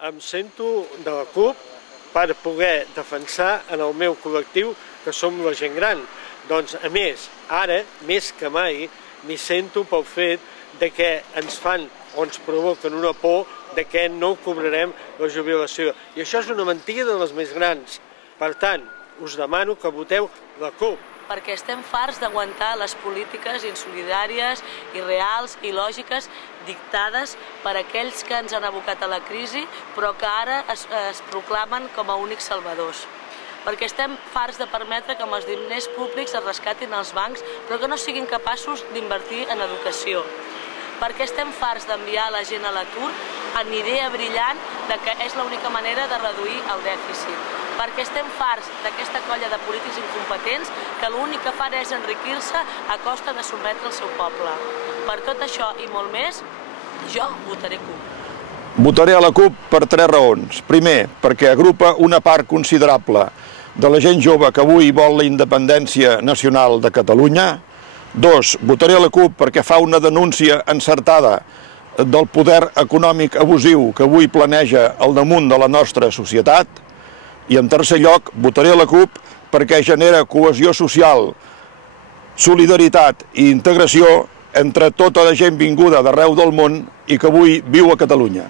Em sento de la CUP per poder defensar en el meu col·lectiu que som la gent gran. Doncs, a més, ara, més que mai, m'hi sento pel fet de que ens fan o ens provoquen una por de que no cobrarem la jubilació. I això és una mentida de les més grans. Per tant, us demano que voteu la CUP. Perquè estem farts d'aguantar les polítiques insolidàries, irreals i lògiques dictades per aquells que ens han abocat a la crisi, però que ara es proclamen com a únics salvadors. Perquè estem farts de permetre que amb els diners públics es rescatin els bancs, però que no siguin capaços d'invertir en educació. Perquè estem farts d'enviar la gent a l'atur amb idea brillant de que és l'única manera de reduir el dèficit. Perquè estem farts d'aquesta colla de polítics incompetents que l'únic que fan és enriquir-se a costa de sotmetre el seu poble. Per tot això i molt més, jo votaré CUP. Votaré a la CUP per 3 raons. Primer, perquè agrupa una part considerable de la gent jove que avui vol la independència nacional de Catalunya. 2, votaré a la CUP perquè fa una denúncia encertada del poder econòmic abusiu que avui planeja al damunt de la nostra societat. I en tercer lloc, votaré a la CUP perquè genera cohesió social, solidaritat i integració entre tota la gent vinguda d'arreu del món i que avui viu a Catalunya.